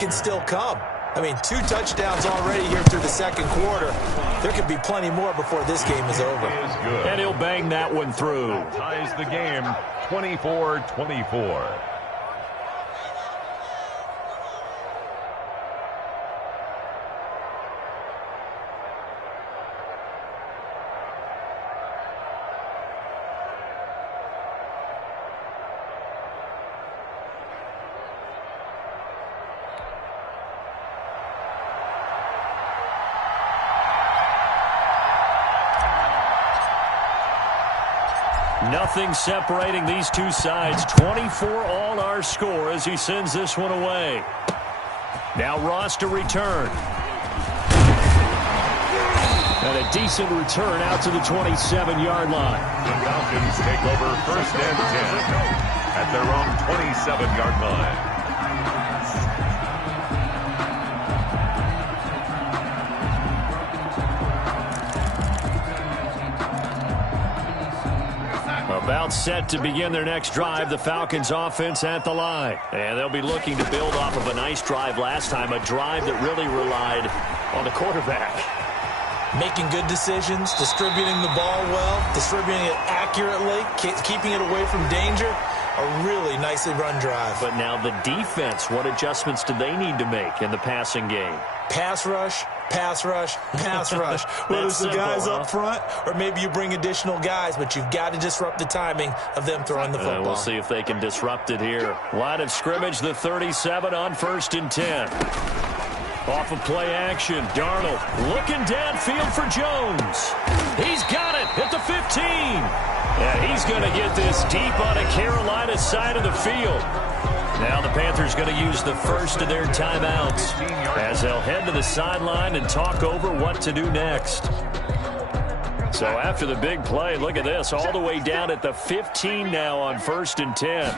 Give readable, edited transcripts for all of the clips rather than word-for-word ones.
can still come. I mean, 2 touchdowns already here through the second quarter. There could be plenty more before this game is over. And he'll bang that one through. Ties the game 24-24. Nothing separating these two sides. 24 all our score as he sends this one away. Now Ross to return. And a decent return out to the 27-yard line. The Falcons take over 1st and 10 at their own 27-yard line. About set to begin their next drive, the Falcons offense at the line. And they'll be looking to build off of a nice drive last time, a drive that really relied on the quarterback. Making good decisions, distributing the ball well, distributing it accurately, keeping it away from danger. A really nicely run drive. But now the defense, what adjustments do they need to make in the passing game? Pass rush, pass rush, pass rush. Whether it's the guys up front or maybe you bring additional guys, but you've got to disrupt the timing of them throwing the football. We'll see if they can disrupt it here. Line of scrimmage, the 37 on 1st and 10. Off of play action, Darnold looking downfield for Jones. He's got it at the 15. And he's going to get this deep on a Carolina side of the field. Now the Panthers going to use the first of their timeouts as they'll head to the sideline and talk over what to do next. So after the big play, look at this, all the way down at the 15 now on 1st and 10.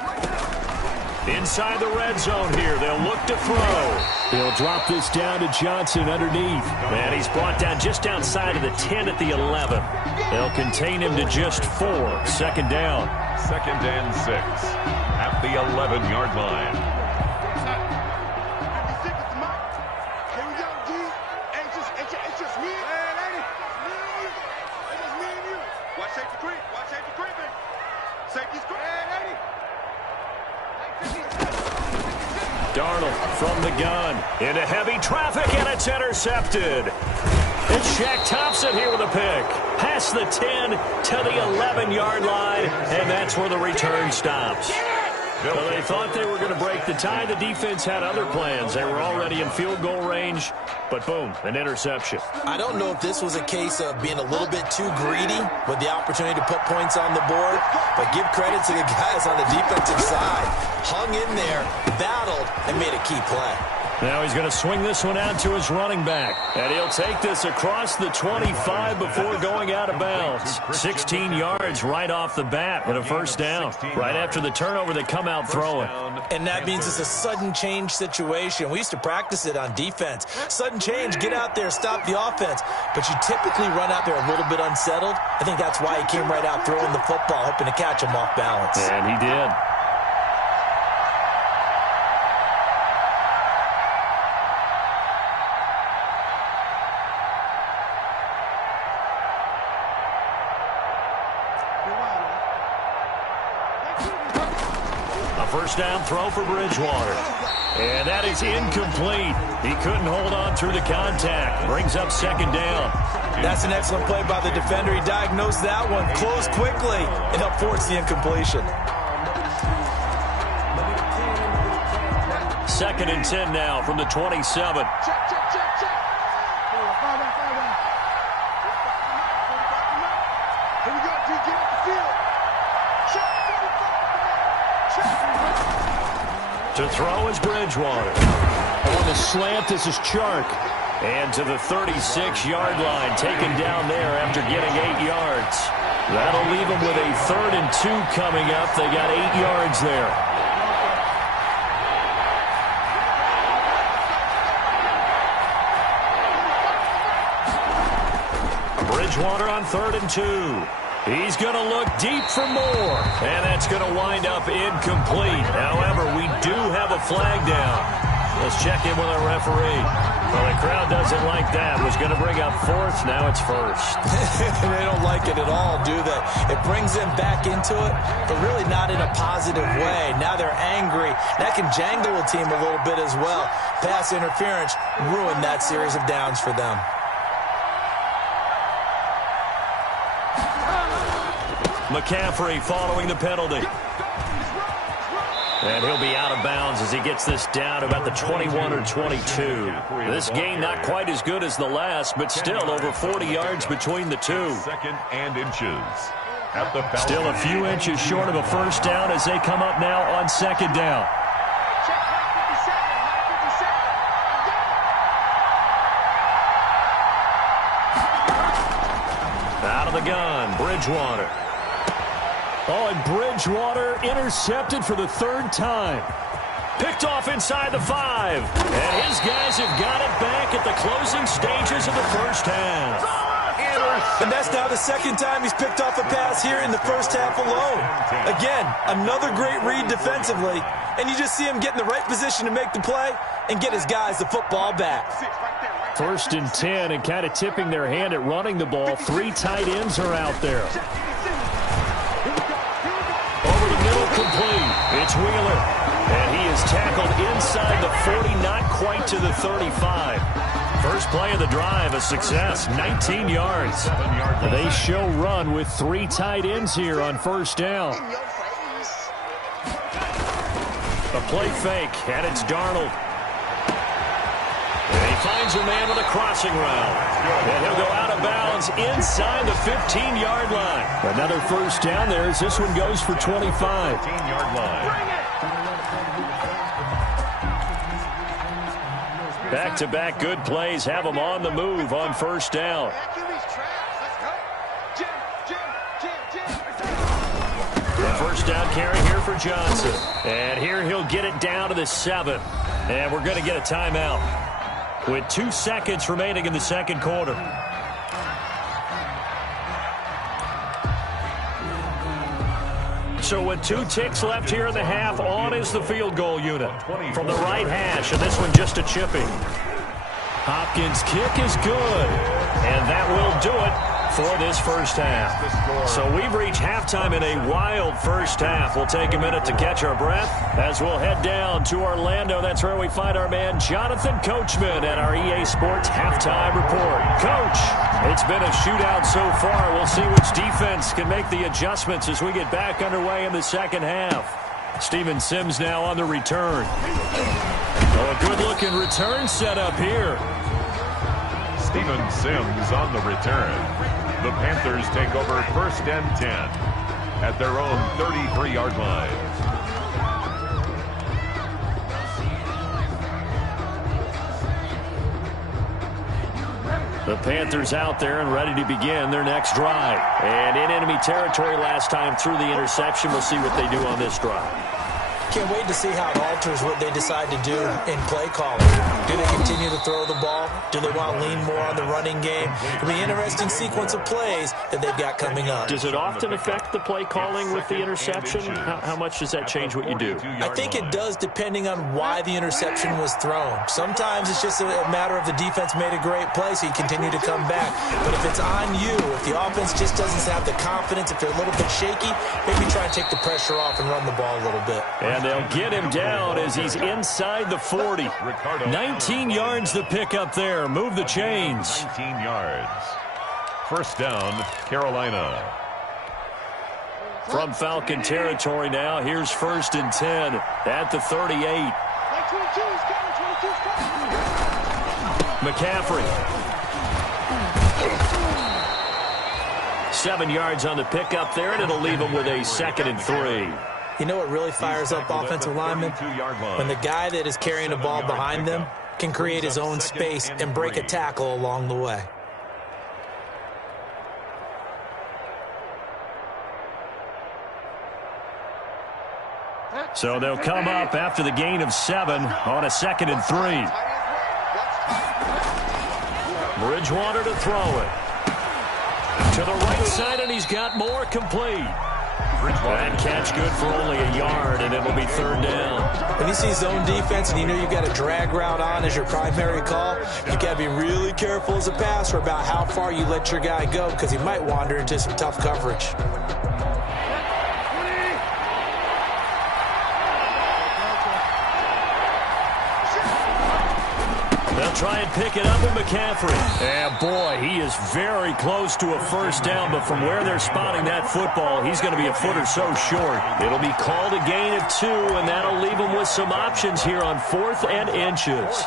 Inside the red zone here, they'll look to throw. He'll drop this down to Johnson underneath. And he's brought down just outside of the 10 at the 11. They'll contain him to just 4. 2nd down. 2nd and 6 at the 11-yard line. Darnold from the gun into heavy traffic, and it's intercepted. And Shaq Thompson here with a pick. Past the 10 to the 11-yard line, and that's where the return stops. Well, they thought they were going to break the tie. The defense had other plans. They were already in field goal range, but boom, an interception. I don't know if this was a case of being a little bit too greedy with the opportunity to put points on the board, but give credit to the guys on the defensive side. Hung in there, battled, and made a key play. Now he's going to swing this one out to his running back. And he'll take this across the 25 before going out of bounds. 16 yards right off the bat and a 1st down. Right after the turnover, they come out throwing. And that means it's a sudden change situation. We used to practice it on defense. Sudden change, get out there, stop the offense. But you typically run out there a little bit unsettled. I think that's why he came right out throwing the football, hoping to catch him off balance. And he did. First down throw for Bridgewater. And that is incomplete. He couldn't hold on through the contact. Brings up 2nd down. That's an excellent play by the defender. He diagnosed that one, closed quickly, and helped force the incompletion. 2nd and 10 now from the 27. To throw is Bridgewater. On the slant, this is Chark. And to the 36-yard line, taken down there after getting 8 yards. That'll leave them with a 3rd and 2 coming up. They got 8 yards there. Bridgewater on 3rd and 2. He's going to look deep for more, and that's going to wind up incomplete. However, we do have a flag down. Let's check in with our referee. Well, the crowd doesn't like that. Was going to bring up fourth. Now it's first. They don't like it at all, do they? It brings them back into it, but really not in a positive way. Now they're angry. That can jangle a team a little bit as well. Pass interference ruined that series of downs for them. McCaffrey following the penalty. And he'll be out of bounds as he gets this down about the 21 or 22. This game not quite as good as the last, but still over 40 yards between the two. Second and inches. Still a few inches short of a first down as they come up now on second down. Out of the gun, Bridgewater. Oh, and Bridgewater intercepted for the third time. Picked off inside the 5. And his guys have got it back at the closing stages of the first half. And that's now the second time he's picked off a pass here in the first half alone. Again, another great read defensively. And you just see him get in the right position to make the play and get his guys the football back. First and 10 and kind of tipping their hand at running the ball. 3 tight ends are out there. Over the middle, complete. It's Wheeler. And he is tackled inside the 40, not quite to the 35. First play of the drive, a success, 19 yards. They show run with 3 tight ends here on first down. A play fake, and it's Darnold. And he finds a man with a crossing route. And he'll go out of bounds inside the 15-yard line. Another first down there as this one goes for 25. 15-yard line. Back-to-back good plays have them on the move on first down. The first down carry here for Johnson. And here he'll get it down to the 7. And we're going to get a timeout with 2 seconds remaining in the second quarter. So with 2 ticks left here in the half, on is the field goal unit from the right hash, and this one just a chipping. Hopkins' kick is good, and that will do it for this first half. So we've reached halftime in a wild first half. We'll take a minute to catch our breath as we'll head down to Orlando. That's where we find our man Jonathan Coachman at our EA Sports Halftime Report. Coach, it's been a shootout so far. We'll see which defense can make the adjustments as we get back underway in the second half. Steven Sims now on the return. Oh, a good-looking return set up here. Steven Sims on the return. The Panthers take over first and 10 at their own 33-yard line. The Panthers out there and ready to begin their next drive. And in enemy territory last time through the interception. We'll see what they do on this drive. Can't wait to see how it alters what they decide to do in play calling. Do they continue to throw the ball? Do they want to lean more on the running game? It'll be an interesting sequence of plays that they've got coming up. Does it often affect the play calling with the interception? How much does that change what you do? I think it does depending on why the interception was thrown. Sometimes it's just a matter of the defense made a great play, so you continue to come back. But if it's on you, if the offense just doesn't have the confidence, if they're a little bit shaky, maybe try and take the pressure off and run the ball a little bit. And they'll get him down as he's inside the 40. 19 yards the pick up there. Move the chains. 19 yards. First down, Carolina. From Falcon territory now, here's first and 10 at the 38. McCaffrey. 7 yards on the pickup there, and it'll leave him with a second and 3. You know what really fires up offensive linemen? When the guy that is carrying the ball behind them can create his own space and break a tackle along the way. So they'll come up after the gain of 7 on a second and 3. Bridgewater to throw it. To the right side, and he's got more complete. That catch good for only a yard, and it'll be third down. When you see zone defense and you know you've got a drag route on as your primary call, you got to be really careful as a passer about how far you let your guy go because he might wander into some tough coverage. They'll try and pick it up with McCaffrey. And boy, he is very close to a first down, but from where they're spotting that football, he's going to be a foot or so short. It'll be called a gain of 2, and that'll leave him with some options here on 4th and inches.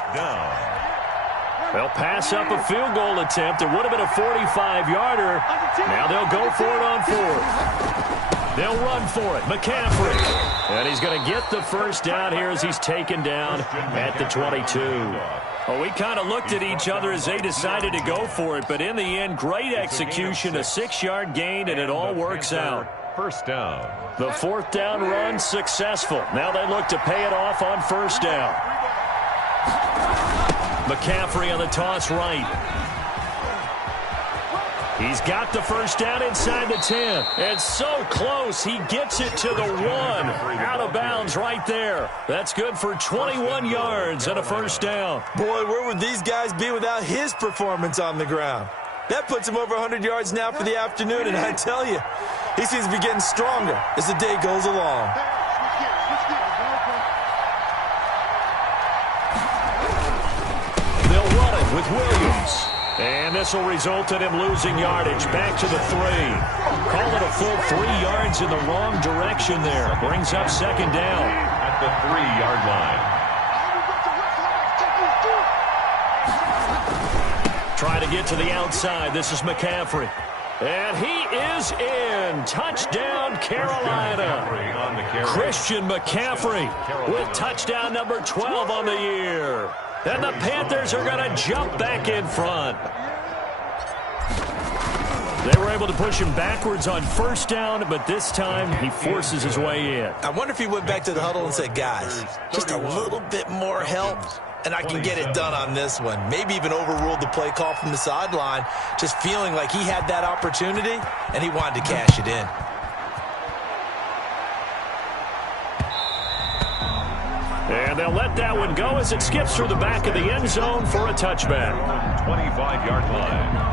They'll pass up a field goal attempt. It would have been a 45-yarder. Now they'll go for it on 4th. They'll run for it. McCaffrey. And he's going to get the first down here as he's taken down at the 22. Well, we kind of looked at each other as they decided to go for it, but in the end, great execution, a 6-yard gain, and it all works out. First down. The 4th down run successful. Now they look to pay it off on first down. McCaffrey on the toss right. He's got the first down inside the 10. And so close, he gets it to the 1. Out of bounds right there. That's good for 21 yards and a first down. Boy, where would these guys be without his performance on the ground? That puts him over 100 yards now for the afternoon, and I tell you, he seems to be getting stronger as the day goes along. They'll run it with Williams. And this will result in him losing yardage back to the 3. Call it a full 3 yards in the wrong direction there. Brings up second down. At the 3-yard line. Try to get to the outside. This is McCaffrey. And he is in. Touchdown, Carolina. Christian McCaffrey with touchdown number 12 on the year. And the Panthers are going to jump back in front. They were able to push him backwards on first down, but this time he forces his way in. I wonder if he went back to the huddle and said, guys, just a little bit more help, and I can get it done on this one. Maybe even overruled the play call from the sideline, just feeling like he had that opportunity, and he wanted to cash it in. And they'll let that one go as it skips through the back of the end zone for a touchback. 25-yard line.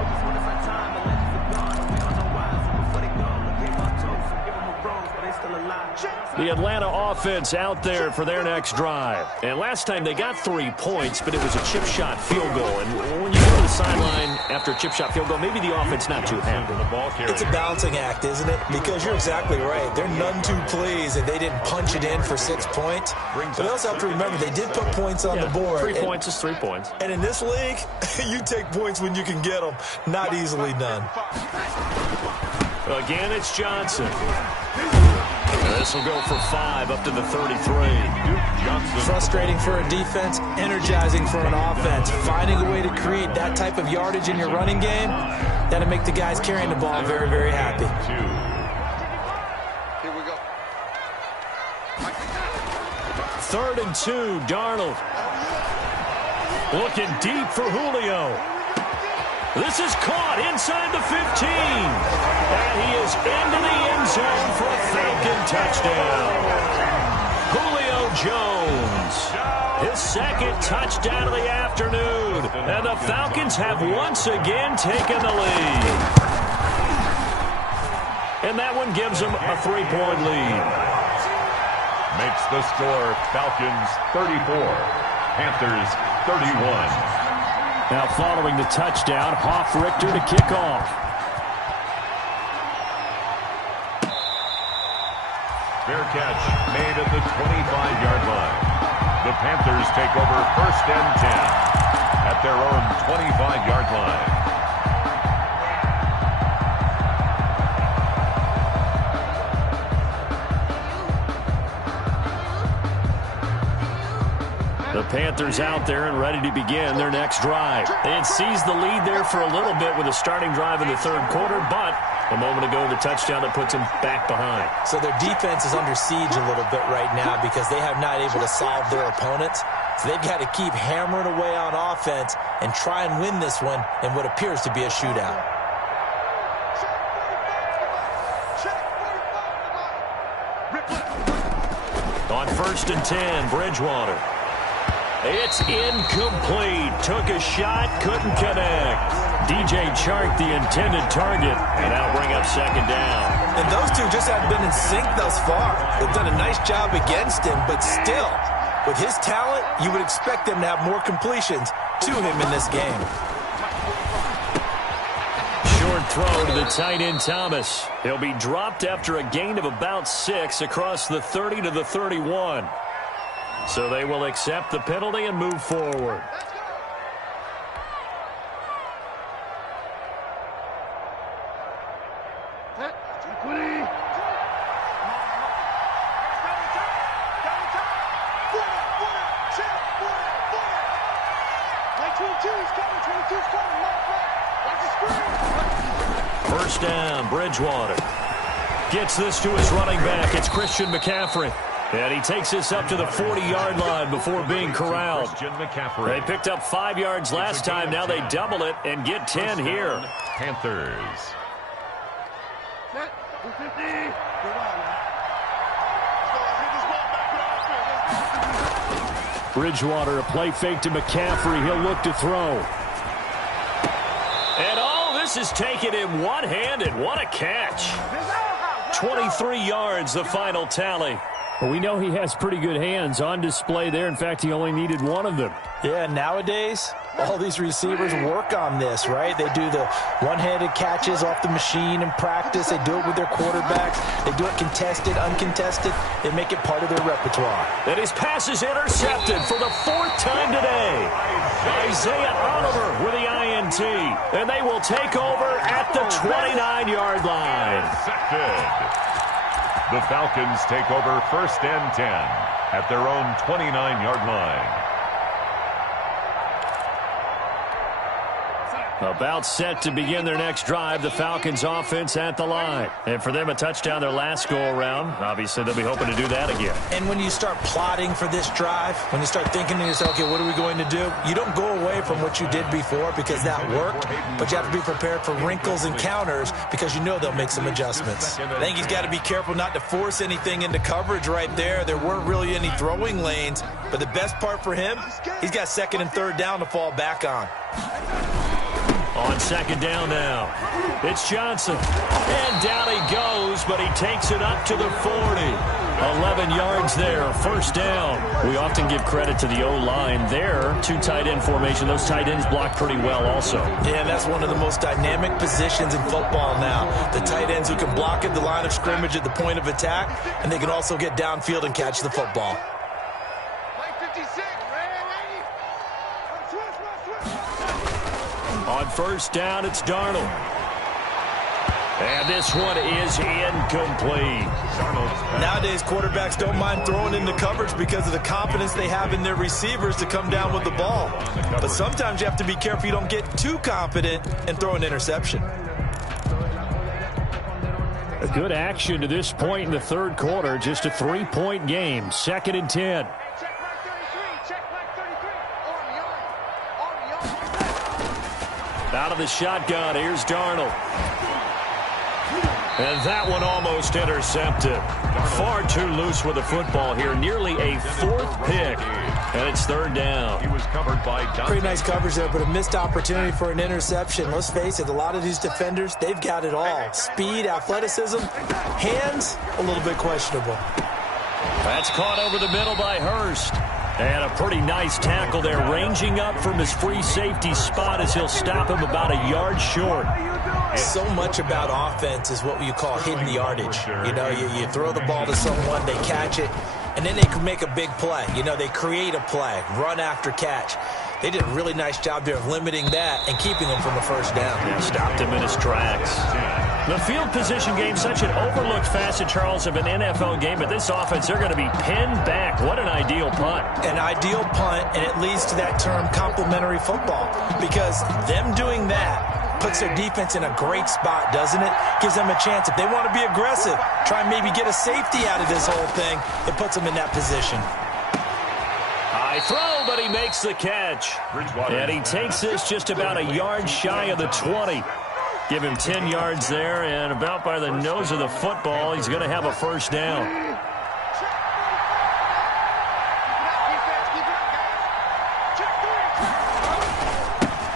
The Atlanta offense out there for their next drive. And last time they got 3 points, but it was a chip shot field goal. And when you go to the sideline after a chip shot field goal, maybe the offense not too happy. It's a balancing act, isn't it? Because you're exactly right. They're none too pleased that they didn't punch it in for 6 points. But they also have to remember they did put points on the board. 3 points is 3 points. And in this league, you take points when you can get them. Not easily done. Again, it's Johnson. This will go for 5 up to the 33. Frustrating for a defense, energizing for an offense. Finding a way to create that type of yardage in your running game, that'll make the guys carrying the ball very, very happy. Here we go. 3rd and 2, Darnold. Looking deep for Julio. This is caught inside the 15. And he is into the end zone for a Falcon touchdown. Julio Jones. His 2nd touchdown of the afternoon. And the Falcons have once again taken the lead. And that one gives them a 3-point lead. Makes the score Falcons 34, Panthers 31. Now following the touchdown, Hoff-Richter to kick off. Fair catch made at the 25-yard line. The Panthers take over 1st and 10 at their own 25-yard line. The Panthers out there and ready to begin their next drive. They had seized the lead there for a little bit with a starting drive in the 3rd quarter, but a moment ago the touchdown that puts them back behind. So their defense is under siege a little bit right now because they have not able to solve their opponents. So they've got to keep hammering away on offense and try and win this one in what appears to be a shootout. first and 10. Bridgewater. It's incomplete. Took a shot, couldn't connect. DJ Chark, the intended target, and that'll bring up second down. And those two just haven't been in sync thus far. They've done a nice job against him, but still, with his talent, you would expect them to have more completions to him in this game. Short throw to the tight end, Thomas. He'll be dropped after a gain of about 6 across the 30 to the 31. So they will accept the penalty and move forward. First down, Bridgewater. Gets this to his running back. It's Christian McCaffrey. And he takes this up to the 40-yard line before being corralled. They picked up 5 yards last time. Now they double it and get 10 here. Panthers. Bridgewater, a play fake to McCaffrey. He'll look to throw. And all this is taken in one-handed. What a catch. 23 yards, the final tally. Well, we know he has pretty good hands on display there. In fact, he only needed one of them. Yeah, nowadays, all these receivers work on this, right? They do the one-handed catches off the machine in practice. They do it with their quarterbacks. They do it contested, uncontested. They make it part of their repertoire. And his pass is intercepted for the 4th time today. Isaiah Oliver with the INT. And they will take over at the 29-yard line. The Falcons take over first and 10 at their own 29-yard line. About set to begin their next drive, the Falcons offense at the line. And for them, a touchdown their last go-around. Obviously, they'll be hoping to do that again. And when you start plotting for this drive, when you start thinking to yourself, okay, what are we going to do? You don't go away from what you did before because that worked, but you have to be prepared for wrinkles and counters because you know they'll make some adjustments. I think he's got to be careful not to force anything into coverage right there. There weren't really any throwing lanes, but the best part for him, he's got 2nd and 3rd down to fall back on. On second down now, it's Johnson. And down he goes, but he takes it up to the 40. 11 yards there, first down. We often give credit to the O-line there. 2 tight end formation. Those tight ends block pretty well also. Yeah, that's one of the most dynamic positions in football now. The tight ends who can block at the line of scrimmage at the point of attack, and they can also get downfield and catch the football. On first down, it's Darnold. And this one is incomplete. Nowadays, quarterbacks don't mind throwing into coverage because of the confidence they have in their receivers to come down with the ball. But sometimes you have to be careful you don't get too confident and throw an interception. A good action to this point in the 3rd quarter. Just a 3-point game. 2nd and 10. Out of the shotgun, here's Darnold. And that one almost intercepted. Far too loose with the football here. Nearly a 4th pick. And it's 3rd down. He was covered by Pretty nice coverage there, but a missed opportunity for an interception. Let's face it, a lot of these defenders, they've got it all. Speed, athleticism, hands, a little bit questionable. That's caught over the middle by Hurst. And a pretty nice tackle there, ranging up from his free safety spot as he'll stop him about a yard short. So much about offense is what you call hidden yardage. You know, you throw the ball to someone, they catch it, and then they can make a big play. You know, they create a play, run after catch. They did a really nice job there of limiting that and keeping him from a first down. Yeah, stopped him in his tracks. The field position game, such an overlooked facet, Charles, of an NFL game, but this offense, they're going to be pinned back. What an ideal punt. An ideal punt, and it leads to that term complementary football, because them doing that puts their defense in a great spot, doesn't it? Gives them a chance. If they want to be aggressive, try and maybe get a safety out of this whole thing, it puts them in that position. High throw, but he makes the catch. And he takes this just about a yard shy of the 20. Give him 10 yards there, and about by the nose of the football, he's going to have a first down.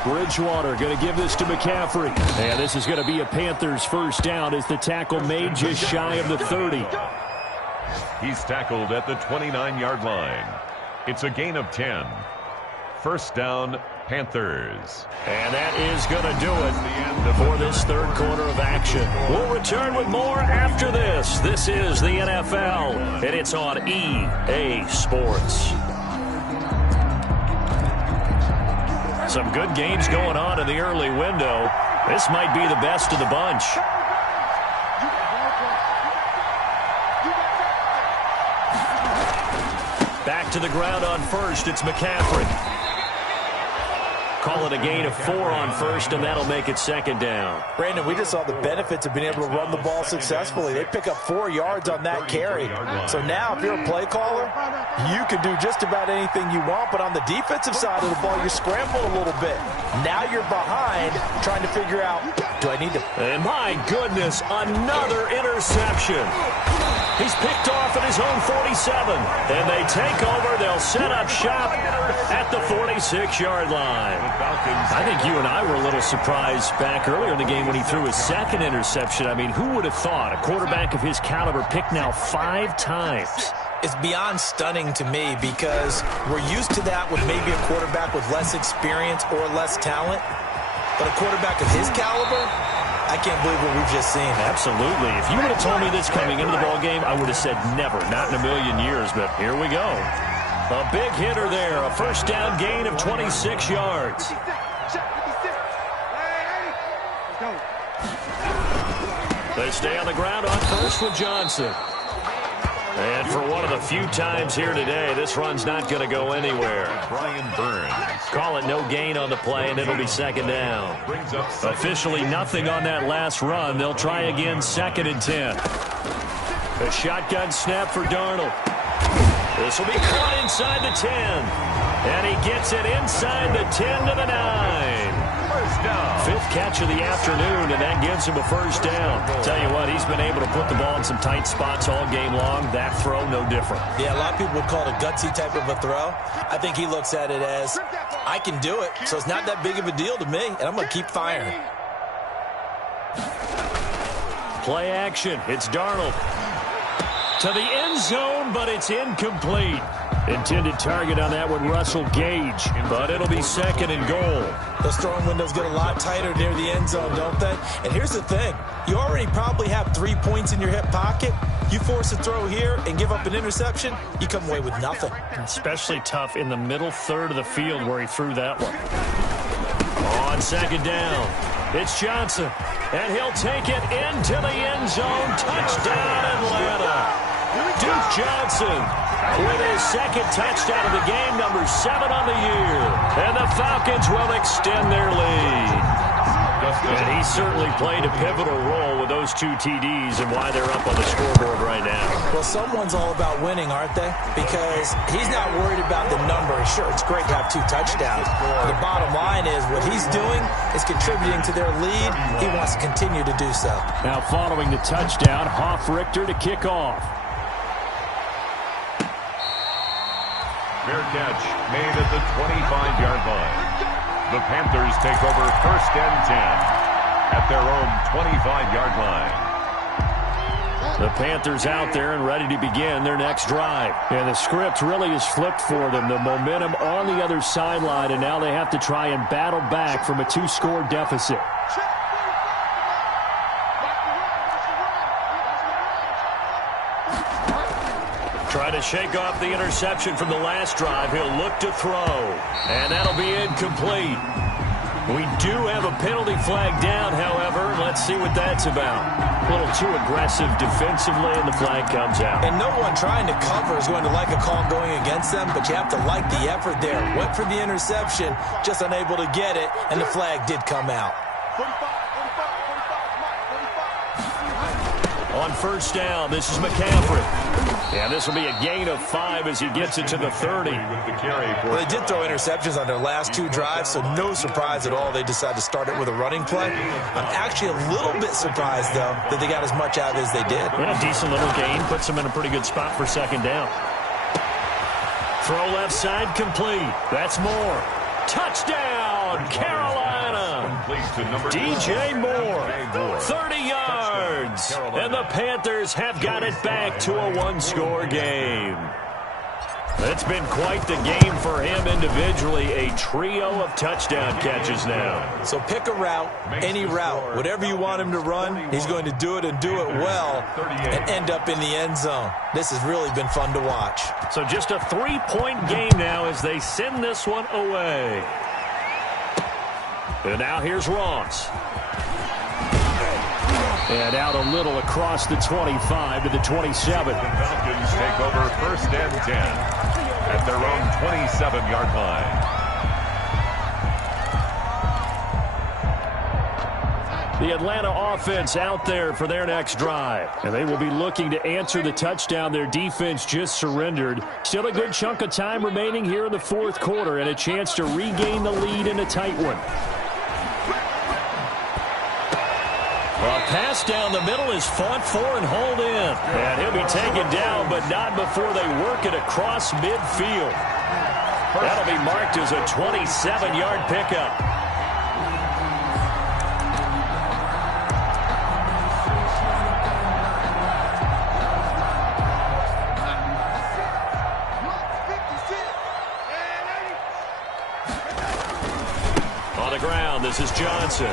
Bridgewater going to give this to McCaffrey. And this is going to be a Panthers first down as the tackle made just shy of the 30. He's tackled at the 29-yard line. It's a gain of 10. First down, Panthers. And that is going to do it for this third quarter of action. We'll return with more after this. This is the NFL, and it's on EA Sports. Some good games going on in the early window. This might be the best of the bunch. Back to the ground on first. It's McCaffrey. Call it a gain of 4 on first, and that'll make it second down. Brandon, we just saw the benefits of being able to run the ball successfully. They pick up 4 yards on that carry. So now if you're a play caller, you can do just about anything you want, but on the defensive side of the ball, you scramble a little bit. Now you're behind trying to figure out, do I need to... And my goodness, another interception. He's picked off at his own 47. And they take over. They'll set up shop at the 46-yard line. I think you and I were a little surprised back earlier in the game when he threw his second interception. I mean, who would have thought a quarterback of his caliber picked now 5 times? It's beyond stunning to me because we're used to that with maybe a quarterback with less experience or less talent. But a quarterback of his caliber, I can't believe what we've just seen. Absolutely. If you would have told me this coming into the ballgame, I would have said never, not in a million years, but here we go. A big hitter there, a first down gain of 26 yards. They stay on the ground on first with Johnson. And for one of the few times here today, this run's not going to go anywhere. Brian Burns. Call it no gain on the play, and it'll be second down. Officially nothing on that last run. They'll try again, 2nd and 10. A shotgun snap for Darnold. This will be caught inside the 10. And he gets it inside the 10 to the 9. First down. 5th catch of the afternoon, and that gives him a first down. Tell you what, he's been able to put the ball in some tight spots all game long. That throw, no different. Yeah, a lot of people would call it a gutsy type of a throw. I think he looks at it as, I can do it, so it's not that big of a deal to me, and I'm going to keep firing. Play action. It's Darnold. To the end zone, but it's incomplete. Intended target on that one, Russell Gage. But it'll be 2nd and goal. Those throwing windows get a lot tighter near the end zone, don't they? And here's the thing. You already probably have 3 points in your hip pocket. You force a throw here and give up an interception, you come away with nothing. Especially tough in the middle third of the field where he threw that one. On 2nd down, it's Johnson. And he'll take it into the end zone. Touchdown, Atlanta. Duke Johnson with his 2nd touchdown of the game, number 7 on the year. And the Falcons will extend their lead. And he certainly played a pivotal role with those 2 TDs and why they're up on the scoreboard right now. Well, someone's all about winning, aren't they? Because he's not worried about the number. Sure, it's great to have 2 touchdowns. But the bottom line is what he's doing is contributing to their lead. He wants to continue to do so. Now following the touchdown, Hoff-Richter to kick off. Fair catch made at the 25-yard line. The Panthers take over 1st and 10 at their own 25-yard line. The Panthers out there and ready to begin their next drive. And the script really is flipped for them. The momentum on the other sideline, and now they have to try and battle back from a 2-score deficit. Try to shake off the interception from the last drive. He'll look to throw. And that'll be incomplete. We do have a penalty flag down, however. Let's see what that's about. A little too aggressive defensively, and the flag comes out. And no one trying to cover is going to like a call going against them, but you have to like the effort there. Went for the interception, just unable to get it, and the flag did come out. On first down, this is McCaffrey. And this will be a gain of 5 as he gets it to the 30. Well, they did throw interceptions on their last 2 drives, so no surprise at all they decided to start it with a running play. I'm actually a little bit surprised, though, that they got as much out as they did. A decent little gain puts them in a pretty good spot for 2nd down. Throw left side complete. That's Moore. Touchdown, Carolina. DJ Moore, 30 yards. And the Panthers have got it back to a one-score game. It's been quite the game for him individually. A trio of touchdown catches now. So pick a route, any route. Whatever you want him to run, he's going to do it and do it well and end up in the end zone. This has really been fun to watch. So just a 3-point game now as they send this one away. And now here's Ross. And out a little across the 25 to the 27. The Falcons take over 1st and 10 at their own 27-yard line. The Atlanta offense out there for their next drive. And they will be looking to answer the touchdown their defense just surrendered. Still a good chunk of time remaining here in the fourth quarter and a chance to regain the lead in a tight one. A pass down the middle is fought for and hauled in. And he'll be taken down, but not before they work it across midfield. That'll be marked as a 27-yard pickup. On the ground, this is Johnson.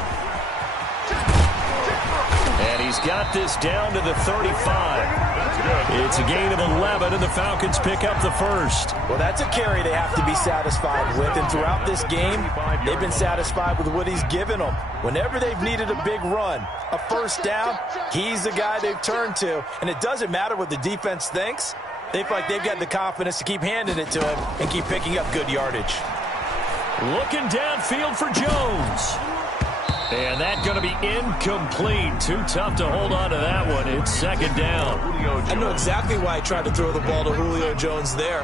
And he's got this down to the 35. It's a gain of 11, and the Falcons pick up the first. Well, that's a carry they have to be satisfied with. And throughout this game, they've been satisfied with what he's given them. Whenever they've needed a big run, a first down, he's the guy they've turned to. And it doesn't matter what the defense thinks. They feel like they've got the confidence to keep handing it to him and keep picking up good yardage. Looking downfield for Jones. And that's going to be incomplete. Too tough to hold on to that one. It's second down. I know exactly why I tried to throw the ball to Julio Jones there.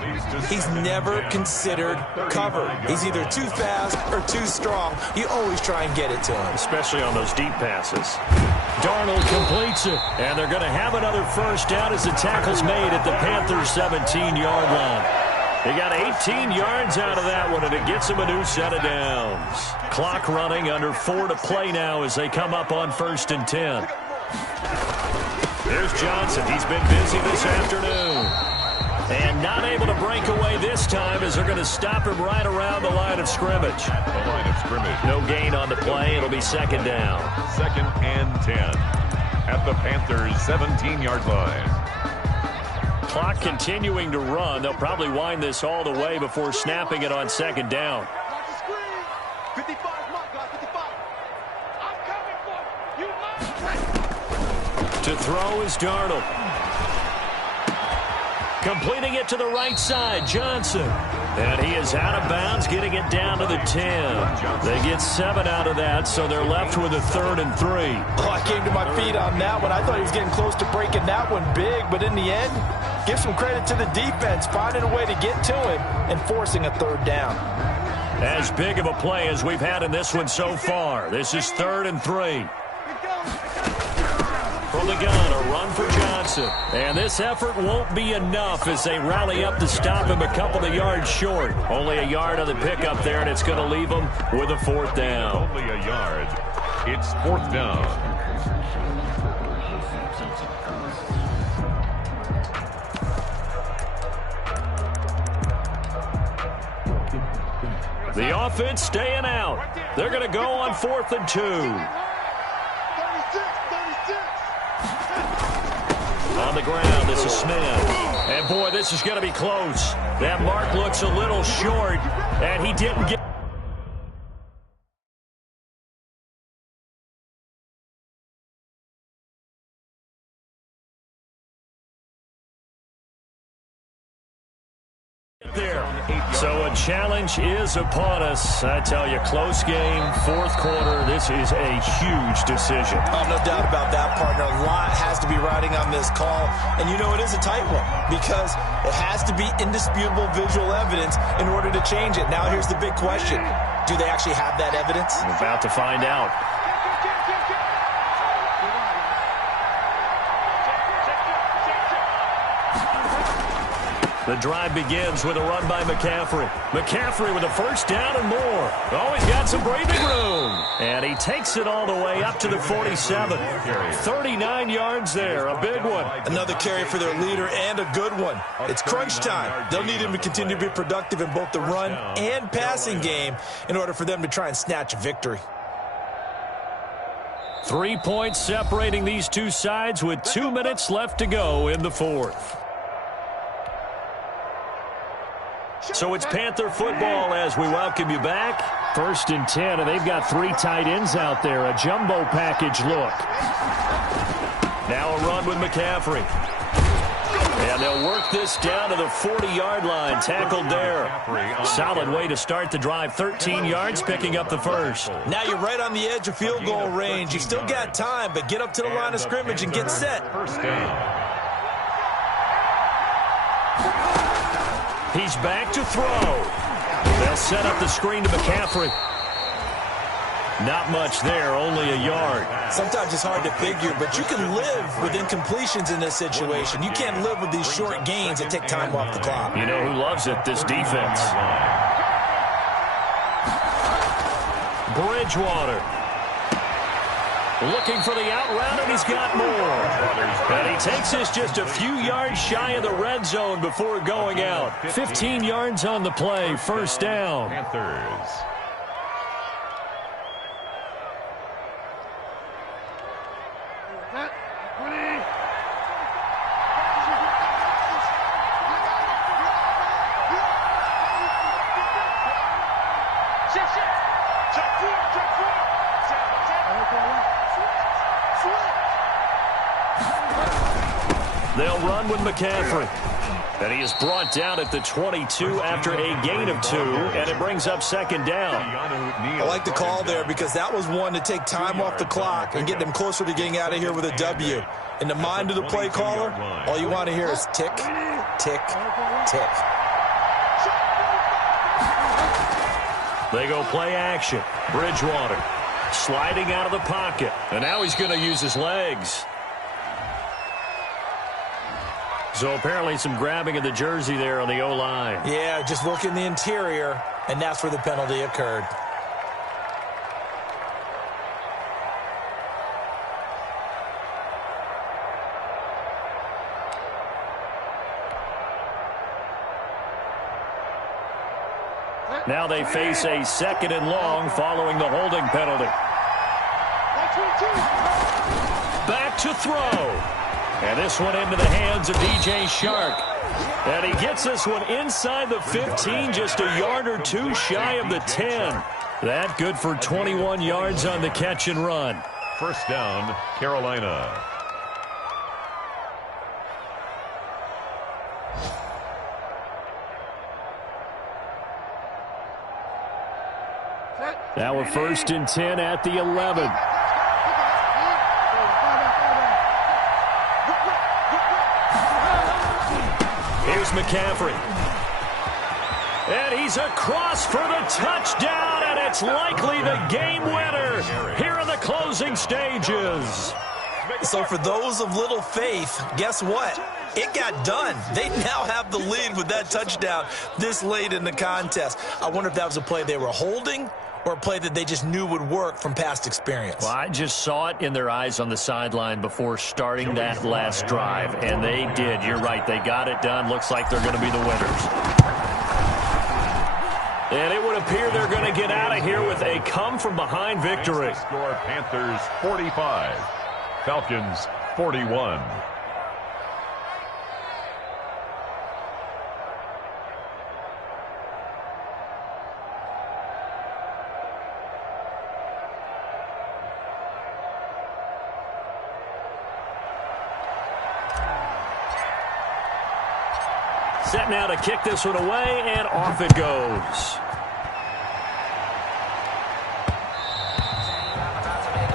He's never considered cover. He's either too fast or too strong. You always try and get it to him. Especially on those deep passes. Darnold completes it. And they're going to have another first down as the tackle's made at the Panthers' 17-yard line. They got 18 yards out of that one, and it gets them a new set of downs. Clock running, under 4 to play now as they come up on 1st and 10. Here's Johnson. He's been busy this afternoon. And not able to break away this time as they're going to stop him right around the line of scrimmage. The line of scrimmage. No gain on the play. It'll be second down. 2nd and 10 at the Panthers' 17-yard line. Clock continuing to run. They'll probably wind this all the way before snapping it on second down. To throw is Darnold. Completing it to the right side, Johnson. And he is out of bounds, getting it down to the 10. They get 7 out of that, so they're left with a 3rd and 3. Oh, I came to my feet on that one. I thought he was getting close to breaking that one big, but in the end, give some credit to the defense, finding a way to get to him and forcing a 3rd down. As big of a play as we've had in this one so far. This is 3rd and 3. From the gun, a run for Johnson. And this effort won't be enough as they rally up to stop him a couple of yards short. Only a yard on the pickup there, and it's going to leave them with a 4th down. Only a yard. It's 4th down. The offense staying out. They're going to go on 4th and 2. On the ground, this is Smith. And, boy, this is going to be close. That mark looks a little short, and he didn't get there. So a challenge is upon us. I tell you, close game, 4th quarter. This is a huge decision. Oh, no doubt about that, partner. A lot has to be riding on this call. And you know it is a tight one because it has to be indisputable visual evidence in order to change it. Now here's the big question. Do they actually have that evidence? We're about to find out. The drive begins with a run by McCaffrey. McCaffrey with a first down and more. Oh, he's got some breathing room. And he takes it all the way up to the 47. 39 yards there, a big one. Another carry for their leader and a good one. It's crunch time. They'll need him to continue to be productive in both the run and passing game in order for them to try and snatch a victory. 3 points separating these two sides with 2 minutes left to go in the fourth. So it's Panther football as we welcome you back. 1st and 10, and they've got 3 tight ends out there. A jumbo package look. Now a run with McCaffrey. And they'll work this down to the 40-yard line. Tackled there. Solid way to start the drive. 13 yards, picking up the first. Now you're right on the edge of field goal range. You still got time, but get up to the line of scrimmage and get set. First down. He's back to throw. They'll set up the screen to McCaffrey. Not much there, only a yard. Sometimes it's hard to figure, but you can live with incompletions in this situation. You can't live with these short gains that take time off the clock. You know who loves it? This defense. Bridgewater. Looking for the out route, and he's got more. And he takes this just a few yards shy of the red zone before going out. 15 yards on the play, first down. Panthers. They'll run with McCaffrey. And he is brought down at the 22 after a gain of 2, and it brings up second down. I like the call there because that was one to take time off the clock and get them closer to getting out of here with a W. In the mind of the play caller, all you want to hear is tick, tick, tick. They go play action. Bridgewater sliding out of the pocket. And now he's going to use his legs. So apparently some grabbing of the jersey there on the O-line. Yeah, just working the interior, and that's where the penalty occurred. Now they face a 2nd and long following the holding penalty. Back to throw. And this one into the hands of DJ Shark. And he gets this one inside the 15, just a yard or 2 shy of the 10. That good for 21 yards on the catch and run. First down, Carolina. Now a 1st and 10 at the 11. Here's McCaffrey. And he's across for the touchdown, and it's likely the game winner here in the closing stages. So for those of little faith, guess what? It got done. They now have the lead with that touchdown this late in the contest. I wonder if that was a play they were holding or a play that they just knew would work from past experience. Well, I just saw it in their eyes on the sideline before starting that last drive, and they did. You're right. They got it done. Looks like they're going to be the winners. And it would appear they're going to get out of here with a come-from-behind victory. Score Panthers 45, Falcons 41. Set now to kick this one away, and off it goes.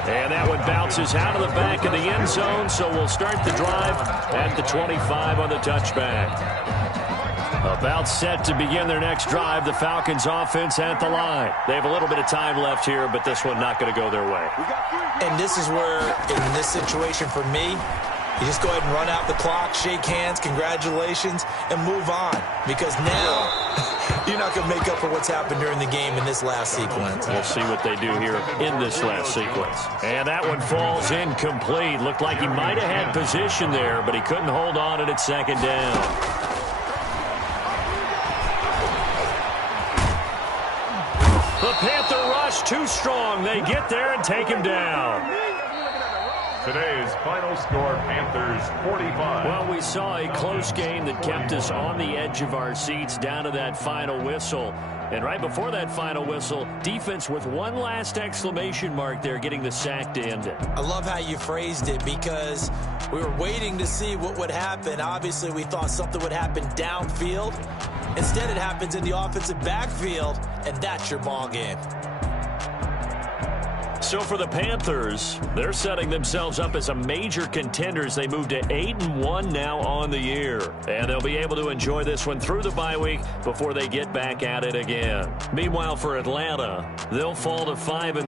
And that one bounces out of the back of the end zone, so we'll start the drive at the 25 on the touchback. About set to begin their next drive, the Falcons offense at the line. They have a little bit of time left here, but this one not going to go their way. And this is where, in this situation for me, You just go ahead and run out the clock, shake hands, congratulations, and move on. Because now you're not going to make up for what's happened during the game in this last sequence. We'll see what they do here in this last sequence. And that one falls incomplete. Looked like he might have had position there, but he couldn't hold on at second down. The Panther rush too strong. They get there and take him down. Today's final score, Panthers 45. Well, we saw a close game that kept us on the edge of our seats down to that final whistle. And right before that final whistle, defense with one last exclamation mark there, getting the sack to end it. I love how you phrased it because we were waiting to see what would happen. Obviously, we thought something would happen downfield. Instead, it happens in the offensive backfield, and that's your ball game. So for the Panthers, they're setting themselves up as a major contender as they move to 8-1 now on the year. And they'll be able to enjoy this one through the bye week before they get back at it again. Meanwhile, for Atlanta, they'll fall to 5-.